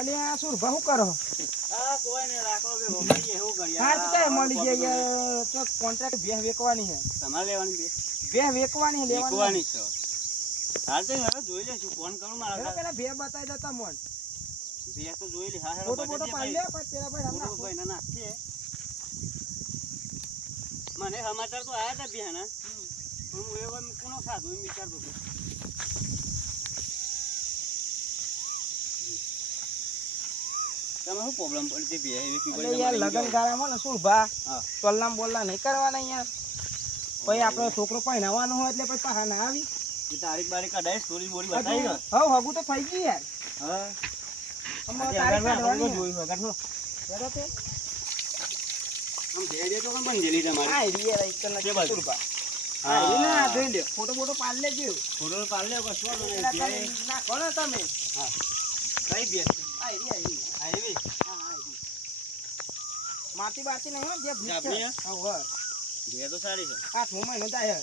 અલ્યા સુરભા શું કરો? કોઈ નહીં રાખો કે ભમાઈએ એવું કરીએ. હા તો ક્યાં મળી જાય તો કોન્ટ્રાક્ટ ભેહ વેકવાની છે. તમારે લેવાની બે ભેહ વેકવાની છે, વેકવાની છે. હાલ તો હવે જોઈ લેશું ફોન કરું મારા પેલા ભેહ બતાવી દેતા મોન. બે તો જોઈ લે. હા હેડો ફોટો ફોટો પાડી લે કોઈ પેલા ભાઈ ફોટો ભાઈ ના નાખીએ. મને સમાચાર તો આયા હતા બેના હું એવા કોનો ખાધું એમ વિચારતો હતો. તમે શું પ્રોબ્લેમ પડતી બે એવી કી એટલે યાર લગન ગાળામાં ને સુરભા હા તોલનામ બોલના નહીં કરવાના યાર. પછી આપણો છોકરો પહેરાવાનો હોય એટલે પછી પાહા ના આવી. એ તારીખ બારીખ કઢાઈ સ્ટોરી બોરી બતાવી ગયો. હવ હગું તો થઈ ગયું યાર. હા અમાર તારીખ કાઢવાની જોઈ વગર નો બરાબર. આમ બે તો પણ બંધેલી તમારી. આ રિયર આઈકન કે ના બાજુ? સુરભા. હા એ ના જોઈ લે. ફોટો ફોટો પાડી લેજો. ફોટો પાડ લે કશો ના કોણ તમે? હા કઈ બે આ રિયર આવી હા માટી બાટી નહીં હો જે જાપની હે? હા બે તો સારી છે. 8મો મહિનો જાય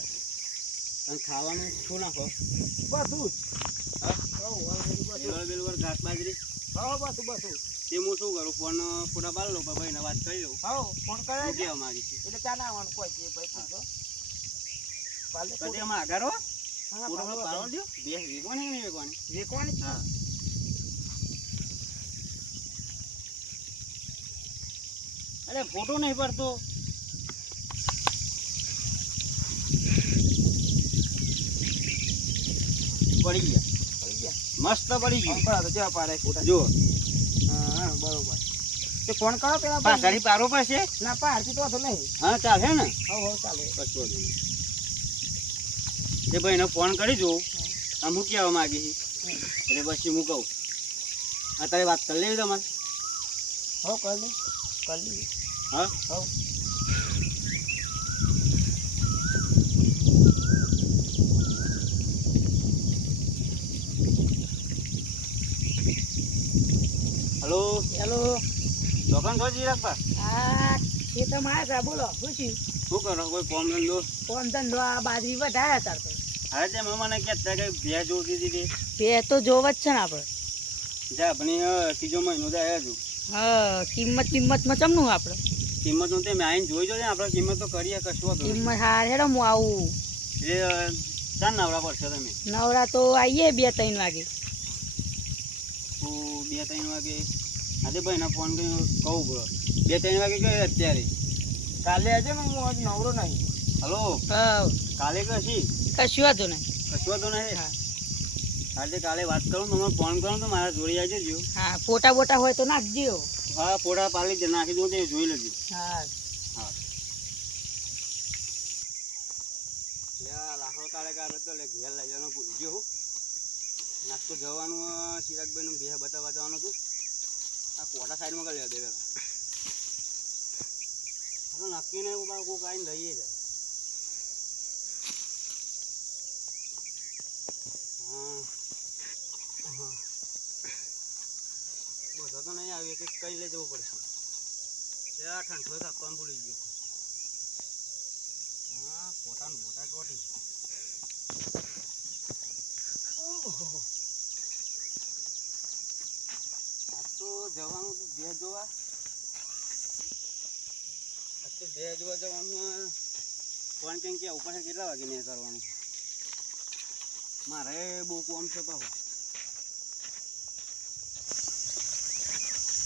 અને ખાવાનું શું નાખો? બધું જ. હા હવ બેલવર બેલવર ઘાસ બાજરી બધું તે હું શું કરું ફોન ફોટા પાડ લઉં ભાઈને વાત કરી લઉં. હવ ફોન કરે હું કહેવા માંગી છું એટલે ચા ના આવવાનું કોઈ છે ભાઈ પૂછો પાલે પછી આમાં આગારો હા ફોટો પાડવા દો. બે વેકવાની નહીં વેકવાની? વેકવાની હા અરે ફોટો નહીં પડતો. પડી ગયા મસ્ત પડી ગયું. અંકળ તો જેવા પાડે ફોટા જો હા બરોબર તે ફોન કરો પેલા પાછળથી પારો પડશે. ના પાડતી તો વાંધો નહીં હા ચાલે ને હવ ચાલે કશો નહીં. તે ભાઈને ફોન કરી જોઉં આમ હું કહેવા માંગી છી એટલે પછી હું કહું. અત્યારે વાત કરી લેવી તમારે? હવ કરી લે હા હવ હલો હેલો દુકાન છો જીરાપા? આ ખેતરમાં આવ્યા હતા બોલો શું થયું? શું કરો કોઈ કોમ ધંધો? કોમ ધંધો આ બાજરી વધારે તાર તો હવે તે મને કહેતા કે બે જોતી હતી બે તો જોવ જ છે ને આપણે જા ભણી ત્રીજો મહિનો જાય હજુ. હા કિંમતમાં ચમનું આપણે કિંમત નું તે મેં આવીને જોઈ જોઈએ આપણે કિંમત તો કરીએ કશું હતું કિંમત હાર હેડો હું આવું એટલે ચાર નવરા પડશે તમે? નવરા તો આવીએ 2-3 વાગે તો 2-3 વાગે આજે ભાઈને ફોન કરીને કહું બરો 2-3 વાગે કઈ અત્યારે કાલે આજે ને હું આજ નવરો નહીં. હલો હા કાલે કશી કશું વાંધો નહીં. કશું તો નહીં. હા આજે કાલે વાત કરું તમને ફોન કરું તો મારા જોડી આવી જજો. હા ફોટા બોટા હોય તો નાખજો. હા ફોટા પાડી નાખી દઉં તે જોઈ લેજો. હા હા લાખો કાલે કાલે તો ઘેર લઈ જવાનું ભૂલી ગયો હું. નાસ્તો જવાનું ચિરાગભાઈનું બે બતાવવા જવાનું હતું. આ કોટા સાઈડમાં કરી દે પેલા નક્કી નહીં કોઈ કાંઈ લઈએ જાય. હા હા બધો તો નહીં આવી એક કઈ લઈ જવું પડશે. ત્યાં ઠંડો કાપવાનું ભૂલી ગયો. હા પોતાને મોટા કોઠી આ તો જવાનું તો બે જોવા જવાનું ફોન કંઈક કે ઉપર કેટલા વાગે નહીં કરવાનું મારે બહુ કોમ છે પાછું.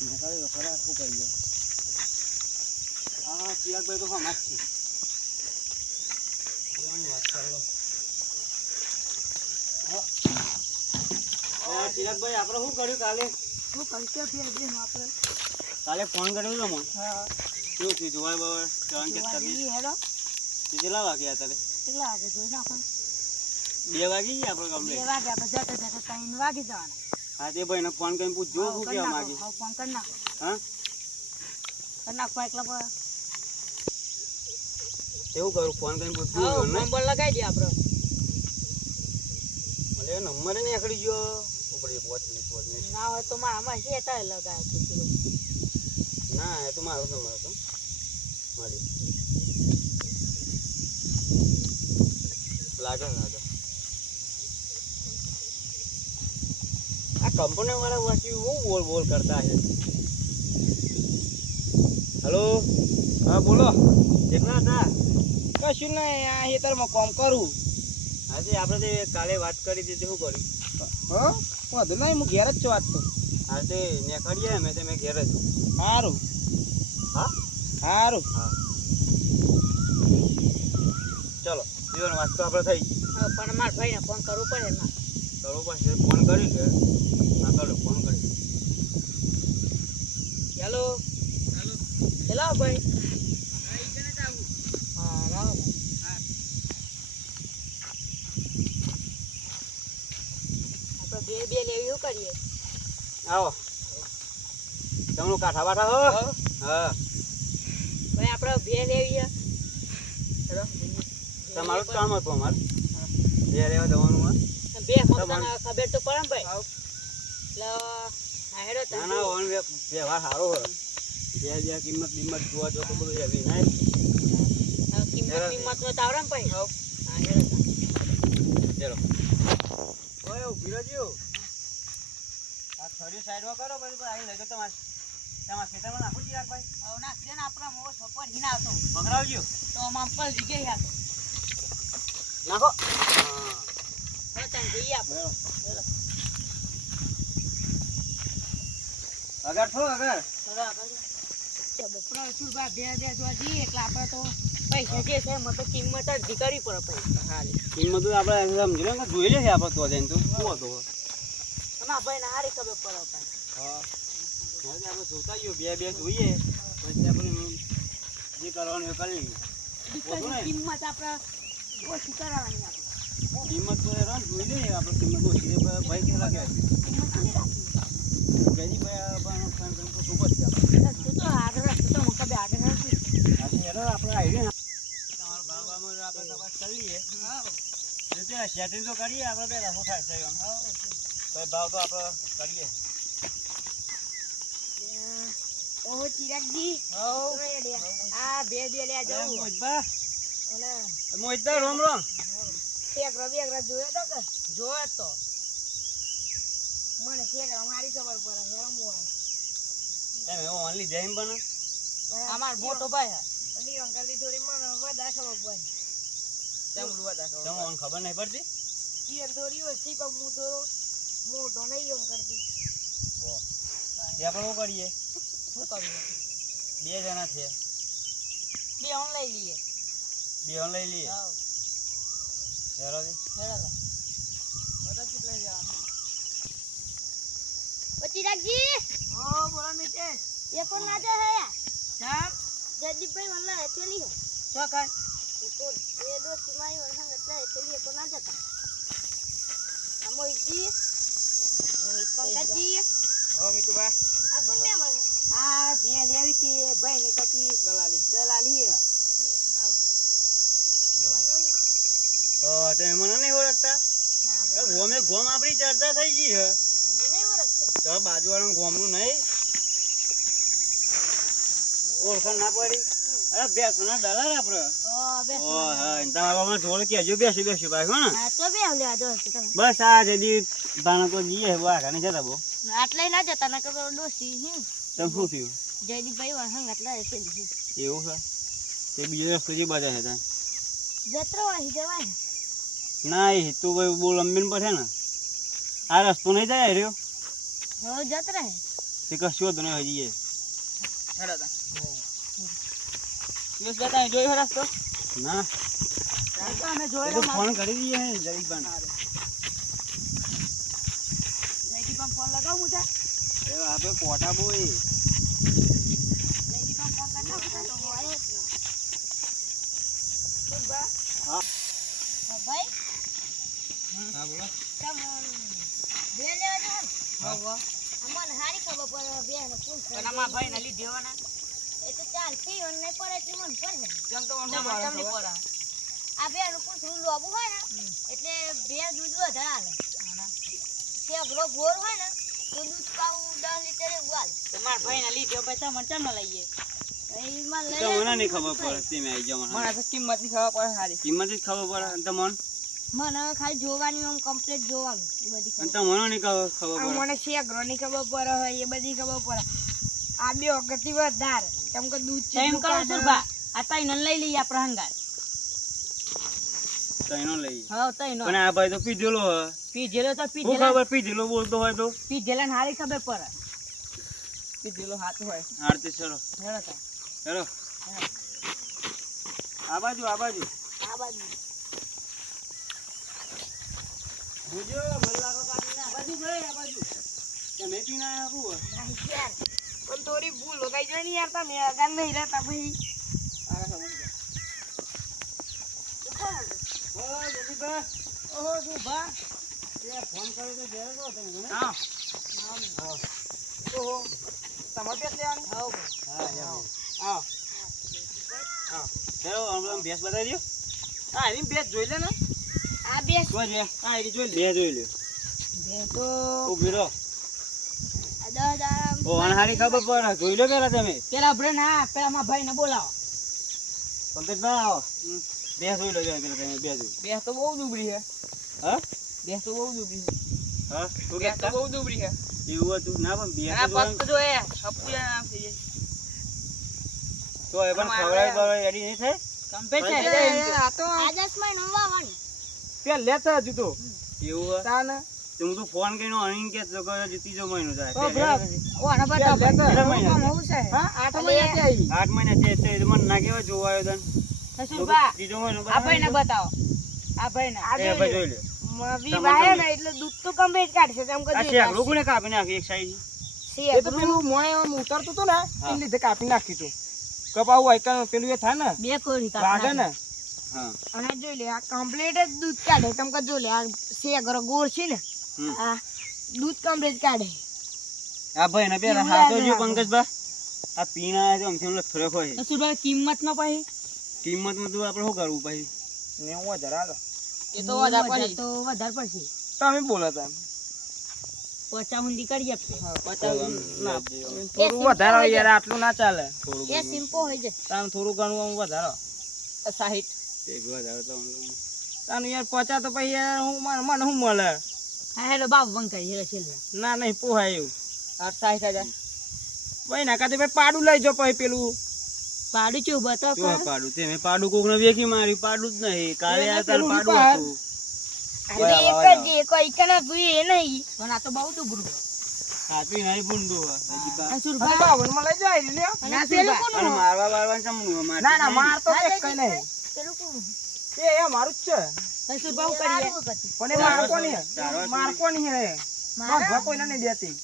મેં કહ્યું ખરા શું કરી ગયો. હા ચિરાગભાઈ તો હમણાં જ છે વાત કરી લો. ચિરાગભાઈ આપણે શું કર્યું કાલે? શું કંચે ફેર આપણે કાલે ફોન કર્યો હતો મને. હા શું થયું જોવા બાવા જવાનું કે તબી હેડો કેટલા વાગ્યા તારે? કેટલા વાગે જોઈ નાખો 2 વાગી ગયા આપણે 2 વાગે આપણે જતા 3 વાગે જવાના. હા તે ભાઈને ફોન કરીને પૂછજો શું કહેવા માંગી. હા ફોન કરી નાખો. હા કરી નાખો એકલા પર એવું કરું ફોન કરીને પૂછજો નંબર લગાવી દે આપણે. મને નંબર નહીં આખડી ગયો ઉપર વોચ ના હોય તો આમાં છે તારે લગાવે તો પેલો ના એ તો મારો નંબર હતો મળી લાગે કંપની વાળા વાંચી બહુ બોલ બોલ કરતા છે. હલો, હા બોલો. કેટલા હતા? કશું નહીં, આ ખેતરમાં કામ કરું. આજે આપણે કાલે વાત કરી દીધી, શું કર્યું? હા વાંધો નહીં, હું ઘેર જ છું આજ તો. આજે નીકળીએ મેં ઘેર જ. સારું. હા સારું. હા, ચલો જીવન વાત તો આપણે થઈ. પણ મારા ભાઈને ફોન કરવો પડે એમાં. બરોબર છે, ફોન કરી છે. હા કરો, ફોન કરી. હેલો હેલો ભાઈ. હા રાવો ભાઈ. આપણે બે લેવી એવું કરીએ. આવો તમને કાંઠા બાઠા હો. હા, ભાઈ આપણે બે લેવી તમારું જ કામ હતું અમારે બે લેવા જવાનું હોય. બે મમતાને ખબર તો પડે ને ભાઈ. એટલે હા હેડો ના ના ઓન વ્યવહાર સારો હોય. બે કિંમત જોવા જો તો બધું હેવી નહીં. કિંમત નો તાવડે ને ભાઈ. હા હેડો ચલો ઓય ઉભી રહેજો. આ થોડી સાઈડમાં કરો પછી આવી લેજો તમારે ખેતરમાં નાખું ચિરાગ ભાઈ. હવે નાખ દે ને આપણા મોવો સપોર્ટ હિના આવતો પકડાવજો તો આમાં પલ જગ્યાએ આવતો. નાખો. હવે તાન જઈએ આપણે. અગર થો અગર બપોરા સુરબા બે જોવા જઈએ એટલે આપણે તો પૈસા જે છે એમાં તો કિંમત જ કરવી પડે ભાઈ. હારી કિંમત આપણે સમજી લો જોઈ લે છે આપણે તો જઈને તો શું હતો તમારા ભાઈને હારી ખબર પડે ભાઈ. હા આપણે જોતા જઈએ બે જોઈએ પછી આપણે જે કરવાનું એ કરી લઈએ. કિંમત આપણે ઓછી કરાવવાની આપણે. કિંમત તો હેરાન જોઈ લઈએ આપણે કિંમત ઓછી ભાઈ કેટલા કે કિંમત નહીં રાખી. ગેજી ભાઈ પણ ખૂબ જ છે આપણે. રસ્તો તો આગળ રસ્તો તો મને ખબર આગળ નથી. આજે હેરો આપણે આવીએ તમારા બાબામાં આપણે તપાસ કરી લઈએ. રીતે સેટિંગ તો કરીએ આપણે બે રાખો થાય છે ભાઈ ભાવ તો આપણે કરીએ. ઓ ચિરાગજી આ બે લે જાવ મોહિતભાઈ રોમ રોમ. શેકરો જોયો તો કે જોયો તો મને શેકરો મારી ખબર પડે હેરમ હોય એમ ઓનલી જઈમ બને અમાર મોટો ભાઈ ની અંકલથી થોડી મને વધારે ખબર પડે. કેમ ઓન ખબર નહીં પડતી? ઈ થોડી ઓછી પણ હું થોડો મોટો નહીં અંકલથી. તે આપણે શું કરીએ? શું કરીએ? બે જણા છે. બે ઓન લઈ લઈએ. બે ઓન લઈ લઈએ. હા હેરો દી હેરો બધા કેટલા જવાનું? ઓ ચિરાગજી હો બોલા મિતે એ કોણ ના છે હે ચાલ જયદીપભાઈ વલ્લા એથેલી હે શું કર એ કોણ એ દોસ્ત માયો સંગ એટલે એથેલી કોણ ના જતા અમોઈજી પંકજી હો મિતુભા આ કોણ મે મને આ બે લેવી તી ભાઈ ને કતી દલાલી હે ઓ તે મને નહીં ઓળખતા? ના ગોમે ગોમ આપણી ચર્ચા થઈ ગઈ હે. નહીં ઓળખતો તો બાજુવાળાનું ગોમનું નહીં ઓળખાણ ના પડી. અરે બેસના દલાલ આપણે. ઓ બે ઓ હા તમારા બાબા ઢોળ કેજો બેસી ભાઈ હો ને. આ તો બે લેવા દો તમે બસ આ જદી બાણકો જીએ વાઘા નહીં જતા બહુ. આટલે ના જતા ના કબરો ડોસી હે તમે શું થયું? જયદીપભાઈ વહંગ આટલા એસેલી એવું છે તે બીજો રસ્તો જે બાજા છે ત્યાં જત્રો વાહી જવાય ના એ તું ભાઈ બહુ લંબીને પડે ને આ રસ્તો નહીં જાય રહ્યો હો જત રહે તે કશું હતું નહીં હજી હેડો તા દિવસ બતા જોઈ રસ્તો ના તો અમે એ જોઈ તો ફોન કરી દઈએ હે જરીક પણ જયદીપમાં ફોન લગાવું તા એ આપણે કોટા બહુ એ જયદીપમાં ફોન લગાવું તા તો હોય જ શું બા હા ભાઈ હા બોલો તમ બે લેવા જાવ હા અમને હારી ખબર પડે બે ને પૂછ પણ અમાર ભાઈ ને લઈ દેવાના એ તો ચાલ થી ને પડે થી મન પડે કેમ તો તમને પડે આ બે નું પૂછું લોબુ હોય ને એટલે બે દૂધ વધારે આલે તે અગરો ગોર હોય ને તો દૂધ પાવું 10 લીટર એવું આલે તમાર ભાઈ ને લઈ દેવ પછી મને ચમ ન લઈએ એ માં લઈ તો મને નહીં ખબર પડે તેમ આવી જાવ મને તો કિંમત ની ખબર પડે સારી કિંમત જ ખબર પડે તમને મને ખાલી જોવાની આમ કમ્પ્લીટ જોવાનું એ બધી અને ખબર તમને નહીં ખબર આ પડે મને શેગરોની ખબર પડે હોય એ બધી ખબર પડે આ બે અગતિ વધાર કેમ કે દૂધ એમ ચીટલું કરો કાઢે. સુરભા આ તઈનો લઈ લઈએ આપણે હંગાર તઈનો લઈ હા તઈનો પણ આ ભાઈ તો પીધેલો હ પીજેલો તો શું પીજેલા ખબર પીધેલો બોલતો હોય તો પીજેલા ને હારી ખબર પડે પીધેલો હાથ હોય આરતી ચલો હેડો તો ચલો આ બાજુ આ બાજુ જોજો મલ્લાકો કાઢીને આ બાજુ ગયે આ બાજુ તમે પીના આવું હોય નહીં યાર પણ થોડી ભૂલ થઈ જાય ને યાર તમે અગાન નહીં રહેતા ભાઈ આ સમજ ઓ જલ્દી ઓહો શું ભા તે ફોન કર્યો તો ઘેર તો તમે મને હા ઓહો તમારે પેસ લેવાની હા હા ચલો હમણાં ભેંસ બતાવી દો હા એની બેસ જોઈ લે ને આ બે શું છે હા એની જોઈ લે બે જોઈ લ્યો બે તો ઉભી રહો આ દસ દાડા ઓ અનહારી ખબર પડે જોઈ લો પેલા તમે પેલા આપણે ના પેલા મારા ભાઈને બોલાવો પંકજ ના આવો બે જોઈ લો પેલા તમે બે જોઈ બેસ તો બહુ દુબળી છે હા બેસ તો બહુ દુબળી છે હા શું બેસ તો કહેતા બહુ દુબળી છે એવું હતું ના પણ બે આ તો પગ તો જો એ હપ્પુયા નામ થઈ જાય તો એ પણ ખવડાવી બવડાવી એડી નહીં થાય કમ્પ્લીટ છે આ તો આદર્શમાં નવાવાની પેલ લેતા હજુ તો એવું હોય તા ને તો હું તો ફોન કરીને અણીને કે તો કે જીતી જો મહિનો થાય ઓ બ્રો ઓ આના પેલ બતાવો લેતા કેટલા મહિના કોમ હોવું છે હા 8 મહિના થી આવી 8 મહિના છે તો મને ના કેવા જોવા આવ્યો તને સુરભા ત્રીજો મહિનો આ ભાઈને બતાવો આ ભાઈને આ એ ભાઈ જોઈ લ્યો વી વાહે ને એટલે દૂધ તો કમ્પ્લીટ કાઢશે તેમ કે આ શેક લોકોને કાપી નાખી એક સાઈડ એ તો પેલું મોય આમ ઉતરતું હતું ને એ લીધે કાપી નાખ્યું તું કપાવું આઈકન પેલું એ થાય ને બે કોરી વાગે ને હા અને જોઈ લે આ કમ્પ્લીટ જ દૂધ કાઢે કેમ કે જો લે આ શેગરો ગોળ છે ને હમ. આ દૂધ કમ્પ્લીટ કાઢે આ ભાઈ ને પેલા હાથો જો પંકજભા આ પીણા છે અમથી ઓલો ફરક હોય સુરભા કિંમત નો પછી કિંમતમાં તો આપણે શું કરવું પછી 90,000 હાલો એ તો વધારે પડશે તો વધારે પડશે તમે બોલો તા 50 હુંડી કરી આપશે ના થોડું વધારો યાર આટલું ના ચાલે એ સિમ્પો હોય છે તાન થોડું ઘણું આમ વધારો 60 એક વાર આવે તો તાન યાર 50 તો પછી યાર હું મને શું મળે હા હેલો બાબુ બંધ કરી હેલો છેલ્લે ના નહીં પોહાય એવું 60,000 ભાઈ ના કાતે ભાઈ પાડું લઈ જો પછી પેલું પાડું ચું બતાવ જો પાડું તે મેં પાડું કોકને વેખી મારી પાડું જ નહીં કાલે આ તાર પેલું પાડું પાડ. હતું આજે એક જ કોઈ કના તું એ નહીં પણ આ તો બહુ ડૂબરું કાપી નહીં ભૂંડું અને અને સુરભા બાવન માં લઈ જાય લ્યો ના પેલું કોનું અને મારવા મારવાનું ચમનું ના ના માર તો એક કઈ નહીં પેલું કોનું એ મારું જ છે અને સુરભા હું કરીએ પણ એ માર કોની હે માર કોની હે માર કોઈને નહીં દેતી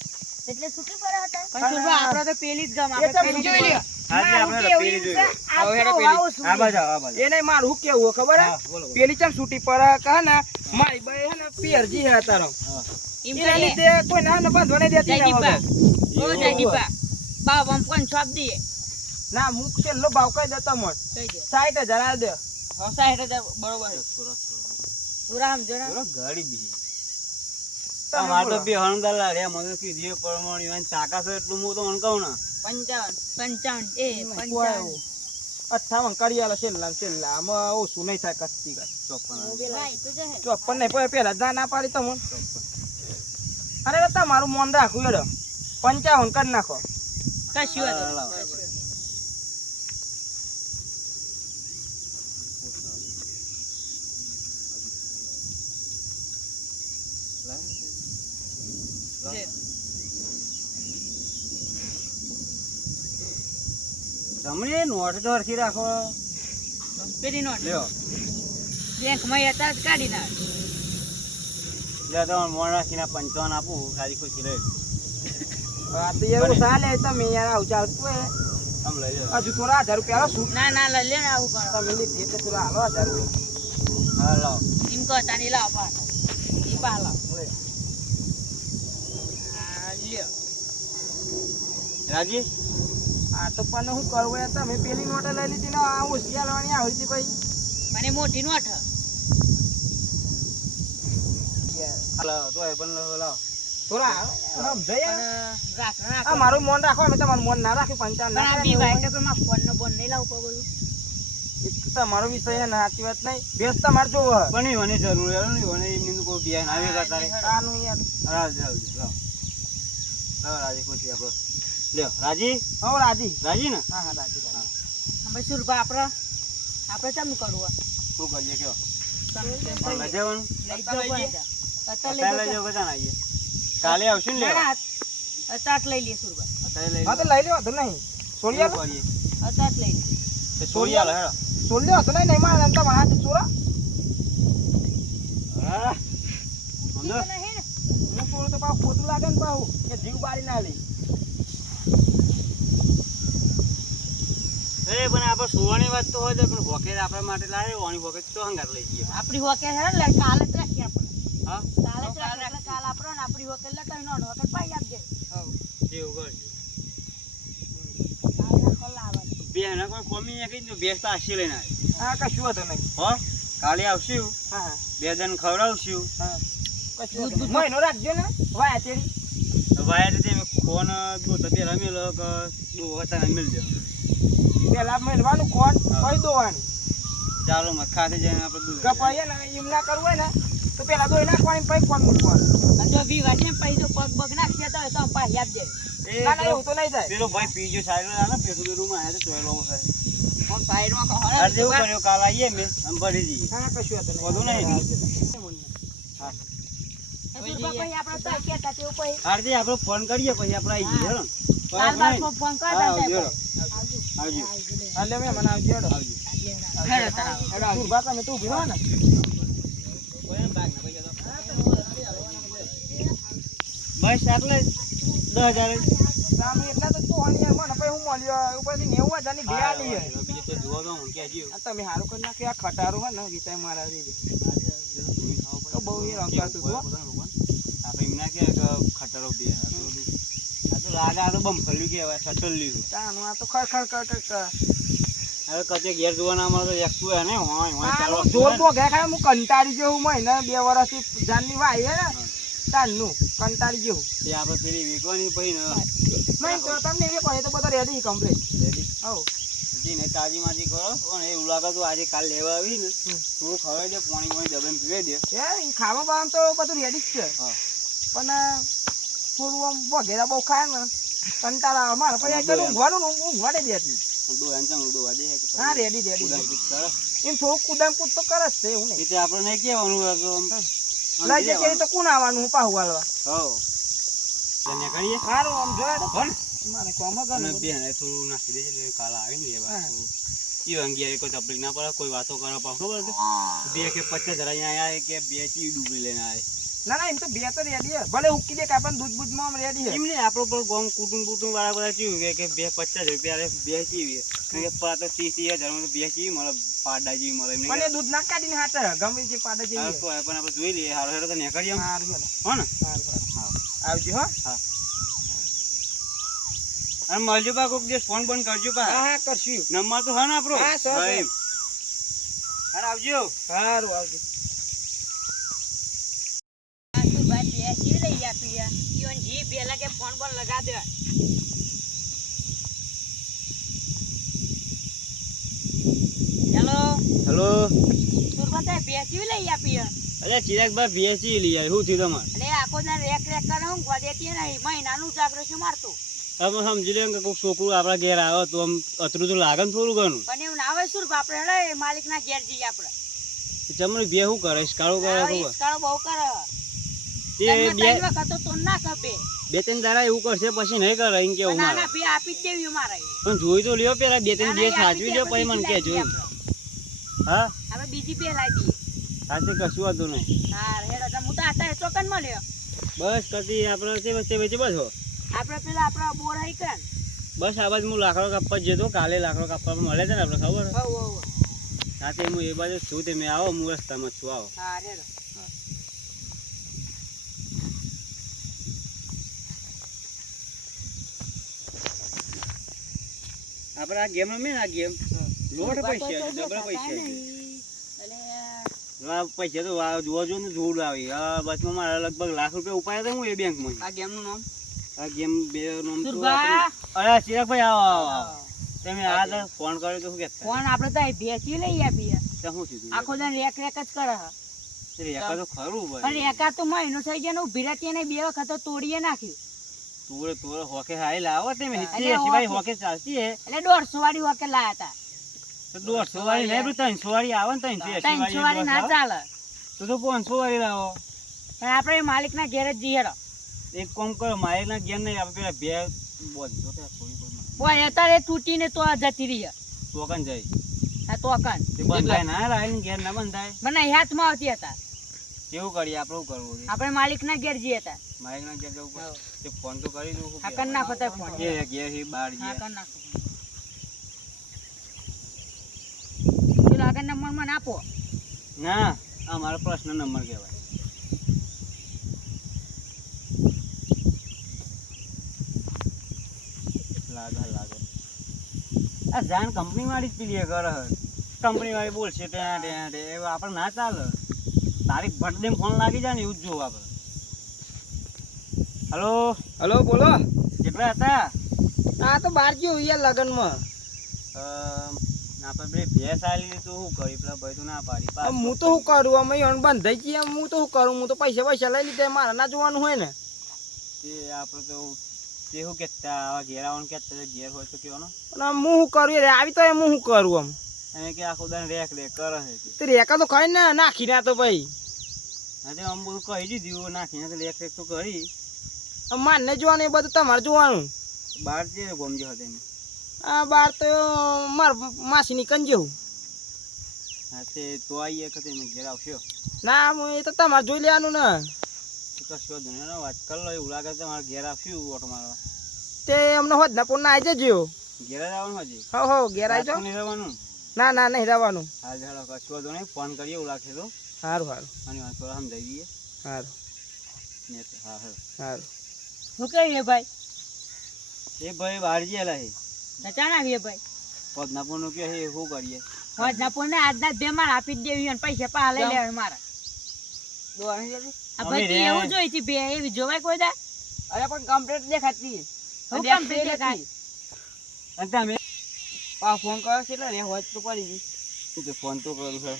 એટલે સુકી પર હતા પણ સુરભા આપણે તો પેલી જ ગમ એ આપણે તો પેલી જોઈ લ્યો આજે આપણે તો પેલી જોઈ આ બાજુ આ બાજુ એ નહીં મારું શું કેવું ખબર હે હા બોલો બોલો. પેલી ચમ છૂટી પર કહે ને મારી બાઈ હે ને પિયરજી હે તારો હા એમ એના કરીએ લીધે કોઈ ના ને બાંધવા નહીં દેતી જય ના દીપા વગર. ઓ જય દીપા બાપ આમ કોણ છાપ દઈએ ના મુક છેલ્લો ભાવ કઈ દેતો મત કહી દે 60,000 આ દે 60,000 બરોબર થોડા સમજો ને થોડો ગાડી બી તમે માર તો બોલો. બે હણદાલા રે મને કીધી પરમાણી વાન તાકા છે એટલું હું તો મને કહું ને 55 એ કોઈ 55 આવું. 58 કરી આલો છેલ્લા આમાં ઓછું નહીં થાય કસ્તી કર 54 ભાઈ તો જો હે 54 નહીં પછી પેલા જ ના પાડી તમને અરે તમારું મન રાખું એડો 55 કરી નાખો કશું વાત લાવો. તમને નોટ તો હરખી રાખો પેલી નોટ લ્યો બેંકમાં હતા જ કાઢી નાખ લે તમારે મોણ રાખીને 55 આપું સારી ખુશી રહે આ તો એવું ચાલે તમે યાર આવું ચાલતું હોય આમ લઈ જાઓ હજુ થોડા 1000 રૂપિયા આલો શું ના ના લે ને આવું કરો તમે લીધી એટલે થોડા હાલો 1000 રૂપિયા હા લાવો એમ કહો તાની લાવ પાછા ઈ પા લાવ હા લ્યો રાજી આ તો પણ હું કરવું યાર તમે પેલી નોટ લઈ લીધી ને આ હોશિયાર વાળી આવી હતી ભાઈ પણ એ મોટી નોટ હ. લાવો તો એ પણ લાવો થોડા સમજાય પણ રાખ રાખ આ મારું મન રાખો અમે તમારું મન ના રાખ્યું 55 પણ ના આ બી ભાઈ તો પેલા ફોન નો બોન નહીં લાવ કો બધું એ તો તમારો વિષય હે ને સાચી વાત નહીં ભેંસ તમારે જોવો હે. પણ ઈ મને જરૂર યાર નહીં મને એમની કોઈ બિયાન આવી કરતા રે આનું યાર રાજી ખુશી આપણો લ્યો રાજી હો રાજી રાજી ને હા રાજી રાજી. હવે સુરભા આપણે કેમ કરવું શું કરીએ કયો તમે લઈ જવાનું લઈ જાઓ પણ અત્યારે અત્યારે લઈ લઈ જાઓ કદાચ આવીએ કાલે આવશું ને લેવા અત્યારે લઈ લઈએ સુરભા અત્યારે લઈ હા તો લઈ લ્યો તો નહીં છોડી આલો કરીએ અત્યારે લઈ લઈએ તે છોડી આલો હેડો છોડી લ્યો તો નહીં મારે એમ તો હાથ ચોરા હા સમજો હું છોડું તો પાછું ખોટું લાગે ને પાછું કે જીવ બાળી ના લે. એ પણ આપણે સુવાની વાત તો હોય છે પણ વખત આપણા માટે લાવે ઓની વખત તો હંગાત લઈ જઈએ આપણી હોકે હે ને કાલે જ રાખીએ આપણે હા કાલે જ રાખીએ એટલે કાલ આપણો ને આપણી હોકે એટલે કઈ નો હોકે પાઈ આપજે જેવું કરજો કાલે રાખો લાવવાનું બે ને કોઈ કોમી એક જ બેસ તો આશી લઈને આવે હા કશું વાંધો નહીં. હો કાલે આવશું હા હા 2 જણ ખવડાવશું હા કશું વાંધો નહીં. મહિનો રાખજો ને વાયા તેરી વાયા રીતે ફોન દૂધ પેલા મેલો કે દૂધ હતા મિલજો પેલા મેળવાનું કોણ કઈ દોવાની ચાલો મત ખાતે જઈને આપણે દૂધ કપાઈએ ને એમ ના કરવું હોય ને તો પેલા દોઈ નાખવાની પછી કોણ મૂકવાનું. અને જો બી વાસે પૈસો પગ બગ નાખી તો તો પાઈ આપજે ના ના એવું તો નહીં થાય. પેલો ભાઈ પીજો સાઈડ ના પેટું રૂમ આયા તો ચોયલો છે પણ સાઈડમાં કહો અરે જેવું કર્યો કાલ આવીએ મે આમ ભરી જઈએ હા કશું વાંધો બધું નહીં. હા સુરભા પછી આપણે તો કેતા તેવું પછી આરતી આપણે ફોન કરીએ પછી આપણે આવી જઈએ હેડો કાલ બાર ફોન હા, કરતા આવજો. આવજો આવજો એટલે મેં મને આવજો હેડો. આવજો હેડો તારા હેડો સુરભા તમે તું ઉભી રહો ને બસ આટલે 10,000 સામે એટલા તો ચોહણી યાર મને પછી હું મળ્યો ઉપરથી 90,000 ની બે આલી હે. બીજું તો જોવો તો હું કે જીવ આ તમે હારું કરી નાખ્યું આ ખટારું હે ને વિતાય મારા રીજે તો બહુ એ રંગાતું હતું હો. આપણે એમ ના કે ખટરો બે આ તો લાગે આ તો બમફળ્યું કહેવાય સટલ્યું તાનું આ તો ખર હવે કચે ઘેર જોવા ના મળે તો એકતું હે ને હોય હોય ચાલો જોર બો ગયા ખાય હું કંટાળી જેવું મહિને 2 વર્ષથી જાનની વાય હે ને તાનનું કંટાળી જેવું તે આપણે પેલી વેચવાની પછી ને નહીં તો તમને એ કહે તો બધો રેડી કમ્પ્લીટ રેડી હો જીને તાજી માજી કરો અને એવું લાગે તો આજે કાલ લેવા આવી ને થોડું ખવાઈ દે પાણી પાણી દબાઈને પીવે દે એ ઈ ખાવા બામ તો બધું રેડી જ છે હા પણ થોડું આમ વગેરે બહુ ખાય ને કંટાળા અમારે પછી એકદમ ઊંઘવાનું ને ઊંઘવા દે દેતી દો અંચમ દો વાદે હે કે હા રેડી રેડી કરો એમ થોડું કુદામ કૂદ તો કરે જ છે એવું નહીં એટલે આપણે નહીં કહેવાનું તો લઈ જશે તો કોણ આવવાનું હું પાહુ વાળવા હો જને કરીએ સારું આમ જોયા તો કોણ મારે કોમ અને ગણ બેન થોડું નાખી દેજે એટલે કાલ આવે ને લેવા હા. ઈ અંગિયારી કોઈ તકલીફ ના પડે કોઈ વાતો કરવા પાછો ખબર છે બે કે 50,000 અહીંયા આયા કે બે ચી ડૂબી લઈને આય ના ના એમ તો બે તો રેડી હે ભલે ઉકી દે કાપન દૂધ બૂધ માં રેડી હે એમ ને આપણો પર ગોમ કુટુંબ વાળા બધા ચીવું કે બે 50,000 રૂપિયા લે બે ચીવી કે પાતો 30,000 માં તો બે ચીવી મળે પાડા જેવી મળે એમને પણ એ દૂધ ના કાઢીને હાથે ગમે જે પાડે હા જેવી કોઈ પણ આપણે જોઈ લઈએ હારો હેડો તો ને કરીએ સારું હેડો. હો ને સારું હા આવજો હો અને મળજો પા કોક દિવસ ફોન બંધ કરજો પા હા હા કરશું નંબર તો હા ને આપણો હા, સો. ભાઈ અરે આવજો સારું આવજો ભાઈ બેસી લઈ આપી યાર જી પેલા કે ફોન પર લગા દે હેલો હેલો સુરભા સાહેબ બેસી લઈ આપી અરે ચિરાગભાઈ બેસી લઈ આવી શું થયું તમારે એટલે આખો ના રેક કરે હું દેતી નહીં મહિનાનું જાગરો છું મારતો તમે સમજી લે કે કોઈક છોકરું આપણા ઘેર આવે તો આમ અતરું તો લાગે ને થોડું ઘણું પણ એવું ના હોય સુરભા આપણે હેડે માલિક ના ઘેર જઈએ આપણે ચમડી બે શું કરે કાળું કરે ખબર ઈસકાળો બહુ કરે તે તને બે ત્રણ વખત તો ના ખપે બે ત્રણ દાડા એવું કરશે પછી નહીં કરે એમ કેવું ના મારે ના બે આપી જ દેવી મારે પણ જોઈ તો લ્યો પેલા બે ત્રણ દિવસ સાચવી લ્યો પછી મને કે જોઈ હા હવે બીજી બે લાવી દઈએ સાચે કશું હતું નહીં હા હેડો તો હું તો આતા ચોકન મળ્યો બસ કદી આપણે તે વચ્ચે વચ્ચે બસ હો આપણે પેલા આપણા બોર હઈ કન બસ આ બાજુ હું લાકડો કાપવા જ જતો કાલે લાકડો કાપવા મળે છે ને આપણે ખબર હો હો સાથે હું એ બાજુ છું તે મેં આવો હું રસ્તામાં છું આવો હા રેડો આપણે આ ગેમ રમીએ ને આ ગેમ લોટ પૈસા ડબલ પૈસા છે પૈસા તો જોવા જો ને જોડ આવી આ બસમાં મારા લગભગ લાખ રૂપિયા ઉપાયા હતા હું એ બેંકમાં આ ગેમ નું નામ આ ગેમ બે નામ તો સુરભા અરે ચિરાગભાઈ આવો આવો આવો તમે આ તો ફોન કર્યો તો શું કહેતા ફોન આપણે તો ભેંસી લઈ આપીએ તો શું થયું આખો દાન રેક રેક જ કરે રેકા તો ખરું પણ ભાઈ રેકા તો મહિનો થઈ ગયો ને ઉભી રહેતી ને 2 વખત તો તોડીએ નાખ્યું તુરે હોકે હાઈ લાવો તમે અરે સિવાય હોકે. હોકે ચાલતી હે એટલે 150 વાળી વખત લાયા હતા તો 150 વાળી નહીં 300 વાળી આવે ને 300 વાળી ના ચાલે તો 500 વાળી લાવો પણ આપણે માલિક ના ઘેર જ જઈએ એક કામ કરો મારે ના ઘેર નહીં આપણે પેલા બે બોધો ત્યાં થોડી પર ઓય અત્યારે તૂટીને તો જતી રહી તોકન જાય આ તો અકાન તે બંધાય ના રાઈન ઘેર ના બંધાય મને હાથમાં આવતી હતા કેવું કરીએ આપણે શું કરવું છે આપણે માલિક ના ઘેર જઈએ હતા મારે ના ઘેર જવું પડે તે ફોન તો કરી દઉં આ કર નાખો તો ફોન એ ઘેર હી બહાર હા જે કર નાખો પેલો આગળ નંબર મને આપો ના આ મારો પ્રશ્ન નંબર કહેવાય લાગે આ જાન કંપની વાળી જ પીલીએ કરે કંપની વાળી બોલશે ત્યાં ત્યાં એવું આપણે ના ચાલે તારીખ બર્થડે ફોન લાગી જાય ને એવું જ જોવું આપણે હલો હલો બોલો કેટલા હતા આ તો બહાર ગયો યાર લગનમાં આપણે બે ભેંસ આલી તો શું કરી પેલા ભાઈ તો ના પાડી હું તો શું કરું અમે યણ બંધાઈ ગયા હું તો શું કરું હું તો પૈસા લઈ લીધા મારે ના જોવાનું હોય ને તે આપણે તો તે શું કહેતા આવા ઘેર આવવાનું કહેતા ઘેર હોય તો કહેવાનો પણ હું શું કરું યાર આવી તો એમ હું શું કરું આમ એને કે આખો દાન રેક રે કરે છે તે રેકા તો ખાઈ ને નાખી ના તો ભાઈ તે આમ બધું કહી દીધું નાખીને તો રેક રેક તો કરી મારને જોવાનું એ બધું તમારે જોવાનું બહાર જે ગમજો હતો એમ આ બાર તો માર માસી કન જેવું હા તે તો આવીએ કે તમે ઘેર આવશો ના એ તો તમારે જોઈ લેવાનું ને તો કશો જ નહીં વાત કરી લો એવું લાગે તમારે ઘેર આવશું ઓટો મારવા તે અમને હોત ના પૂર્ણ આવી જજો ઘેર જ આવવાનું હજી હો ઘેર આવી જાઓ નહીં રહેવાનું ના ના નહીં રહેવાનું હા ચાલો કશો જ નહીં ફોન કરીએ એવું લાગશે તો સારું સારું અને વાત થોડા સમજાવી દઈએ સારું ને હા હા સારું શું કહીએ ભાઈ એ ભાઈ બહાર ગયેલા છે ચાણ આવીએ ભાઈ પદનાપુરનું કે છે શું કરીએ હોજ ના પોને આજના જ બે માર આપી જ દેવી અને પૈસા પા લઈ લેવા મારા આ ભાઈ તી એવું જોઈ હતી બે એવી જોવાય કોઈ દા અરે પણ કમ્પ્લીટ દેખાતી હું કમ્પ્લીટ દેખાય અને તમે ફોન કર્યો છે એટલે રે હોજ તો પડી ગઈ શું કે ફોન તો કરું છે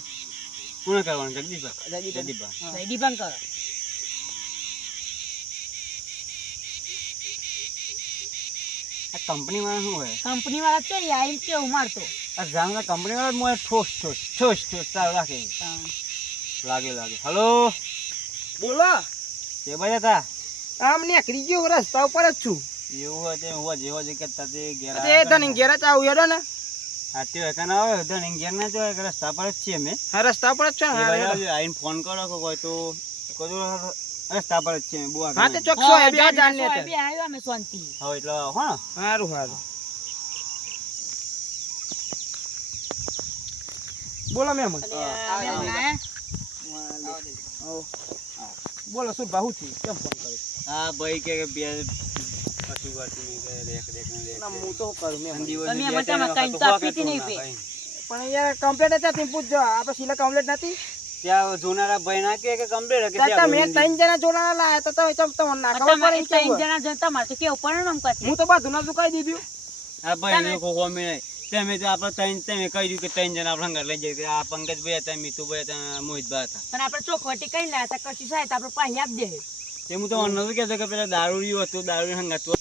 કોને કરવાનું જગદીશભાઈ જગદીશભાઈ રેડી બંધ કરો આ કંપની વાળા શું હોય કંપની વાળા છે આઈ કેવું મારતો આ જામના કંપની વાળા મોય ઠોસ ઠોસ ઠોસ ઠોસ ચાલુ રાખે લાગે લાગે હલો બોલો તે બાજુ હતા આમ નીકળી ગયો રસ્તા ઉપર જ છું એવું હોય તે હું જેવો જે કહેતા તે ઘેર તે ધણી ઘેર જ આવું હેડો ને હા તે હોય કાન આવે ધણી ઘેર ના જો રસ્તા પર જ છીએ અમે હા રસ્તા પર જ છો ને હા આઈને ફોન કરો કે કોઈ તો કોઈ રસ્તા પર જ છીએ અમે બહુ આગળ હા તે નહીં. ચોકસો હે બે જાણ લે બે આવ્યો અમે શાંતિ હવે એટલે હો સારું સારું બોલો મેમ બોલો શું ભાવ છે કેમ ફોન કર્યો હા ભાઈ કે બે કશું કરતી નહીં કે રેક રેક ને રેક ના હું તો શું કરું મેમ તમે એમાં તમે કઈ તો આપી નહીં પે પણ યાર કમ્પ્લેટ હતા તમે પૂછજો આપણે સિલા કમ્પ્લેટ નથી ત્યાં જોનારા ભાઈ ના કે કમ્પ્લીટ કે તમે ત્રણ જણા જોડાના લાયા તો તમે તમને ના ખબર તમારે પડે ત્રણ જણા જો તમારે તો કેવું પરિણામ કરશે હું તો બધું ના ચુકાઈ દીધું આ ભાઈ લોકો કોમે નહીં તમે તો આપણે તમે કહ્યું કે ત્રણ જણા આપણે ઘર લઈ જઈએ આ પંકજભાઈ હતા મીતુભાઈ હતા મોહિતભાઈ હતા પણ આપણે ચોખવટી કઈ લાયા હતા કશું સાહેબ આપણે પાસે આપ દે તે હું તો નતું કહેતો કે પેલા દારૂડિયું હતું દારૂ હંગાતું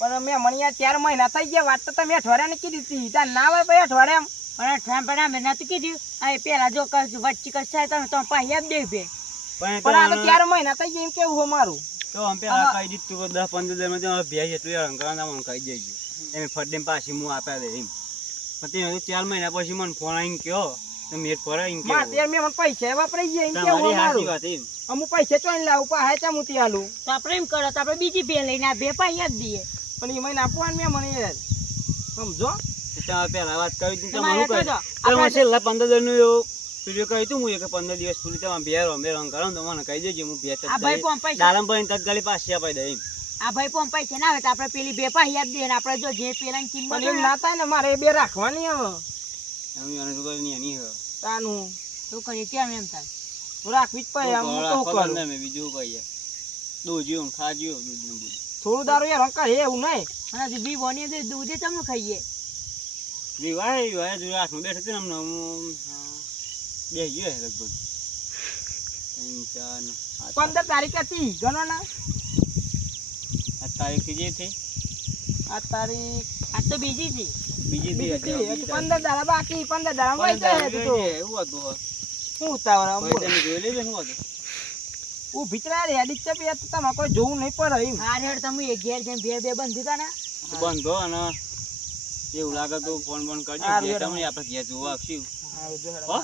પણ મેં મને યાર 4 મહિના થઈ ગયા વાત તો તમે અઠવાડિયા ને કીધી હતી ત્યાં ના હોય ભાઈ અઠવાડિયા પણ ઠામ અમે નતું કીધું આ પેલા જો કશું વચ્ચી કશ થાય તમે તો પાસે આપ દે બે પણ આ તો 4 મહિના થઈ ગયા એમ કેવું હો મારું તો અમે પેલા કહી દીધું 10-15 દિવસમાં તો ભેજ એટલું હંગાવા મને કહી દેજો એમ ફરડે પાછી હું આપ્યા દે એમ પણ તે 4 મહિના પછી મને ફોન આવીને કહો તો મેર ફરે એમ માર તે મેં મને પૈસા વાપરી ગયા એમ કેવું હો તમારી સાચી મારું વાત એમ અમુક પૈસા ચોઈન લાવું પાહે ચા મુતી આલું તો આપણે એમ કરો તો આપણે બીજી બે લઈને આ બે પાસે આપ દઈએ પણ એ મહિના આપવાનું મેં મને યાર સમજો તમે પેલા વાત કરી હતી તમારે તમારું તો કહી તમે છેલ્લા 15 દિવસનું એવું પીડિયો કહ્યું હતું હું કે 15 દિવસ સુધી તમે બે રંગ કરો તો મને કહી દેજો હું બે આ ભાઈ પણ પૈસા દાલમ ભાઈ તત્કાલી પાછી અપાઈ દે એમ આ ભાઈ પણ પૈસા ના આવે તો આપણે પેલી બે પાસે આપ દઈએ ને આપણે જો જે પેલાની કિંમત પણ એમ ના થાય ને મારે એ બે રાખવાની હવે અમે એને તો કોઈ નહીં એની હે તાનું શું કરીએ કેમ એમ થાય રાખવી જ પડે હું તો શું કરું અમે બીજું કહીએ દોજ્યું ખાજ્યું દૂધ ને બધું થોડું દારૂ યાર અંકલ એવું નહીં અને બી બોની દૂધે તમને ખાઈએ વિવાહ જો હાથમાં બેઠો છે ને હમણાં હું બે ગયો લગભગ 3 4 15 તારીખ હતી ગણો ના આ તારીખ જે થઈ આ તારીખ આ તો બીજી છે. બીજી બીજી દી હતી. હજી 15 દાડા બાકી 15 દાડા વહી જાય હજુ તો એવું હતું શું ઉતાવળ આમ બોલો. તમે જોઈ લેજો શું હતું હું ભીતરા રેડી જ છે બે તો તમારે કોઈ જોવું નહીં પડે એમ હા રેડ તમે એક ઘેર જેમ બે બે બંધ દીધા ને. બંધો અને એવું લાગે તો ફોન કરજો હારું, ઘેર હારું. તમને આપણે ઘેર જોવા આવશું હા, જો હેડો. હો?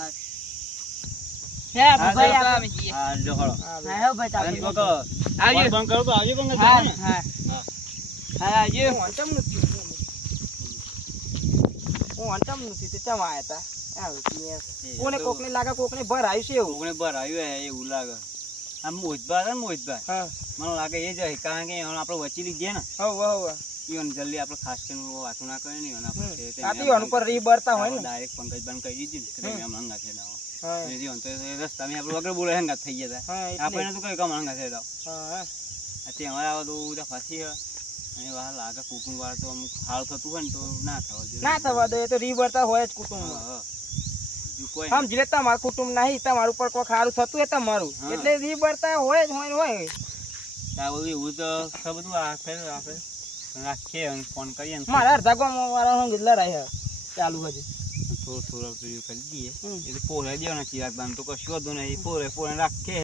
હે ભાઈ આપણે હા જો હળો હા હો ભાઈ અને તાપ. કોક ફોન કરો તો આવજો પણ હા ને હા હા હા આવજો. હું અંચમ નથી હું અંચમ નથી તે ચમ આયા તા આવું છું યાર. કોને કોકને લાગે કોકને ભર આવ્યું છે એવું કોકને ભર આવ્યું હે એવું લાગે આ મોહિતભાઈ છે ને મોહિતભાઈ હા મને લાગે એ જ હશે કારણ કે હવે આપણે વચીલી ગયા ને હવ હવ ઈવન જલ્દી આપણે ખાસ કરીને વાતો ના કરે ને આપણે આ તો ઈવન ઉપર રી બરતા હોય ને ડાયરેક્ટ પંકજબાન કહી દીધી ને કે અમે હંગા છે દાવો હા અને જીવન તો એ રસ્તા અમે આપણે વગર બોલે હંગા થઈ ગયા હતા હા એટલે. આપણે તો કઈ કામ હંગા છે દાવો હા હા અત્યારે અમારે આવા તો બધા ફસી હે અને વા લાગે કુટુંબ વાળા તો અમુક હાલ થતું હોય ને તો ના થવા જોઈએ ના થવા દો એ તો રી બરતા હોય જ કુટુંબ હા બીજું કોઈ સમજી લે તમારું કુટુંબ નહીં તમારું ઉપર કોઈ સારું થતું હોય તમારું હા. એટલે રી બરતા હોય જ હોય ને હોય આ બધું એવું તો બધું આપણે રાખીએ અને ફોન કરીએ ને મારા અડધા ગામ વાળા હું લડાઈ ચાલુ હજી થોડું થોડું કરી દઈએ હમ. એ તો પોરે દેવાના ચિરાગ બાન તો કશું હતું નહીં પોરે રાખીએ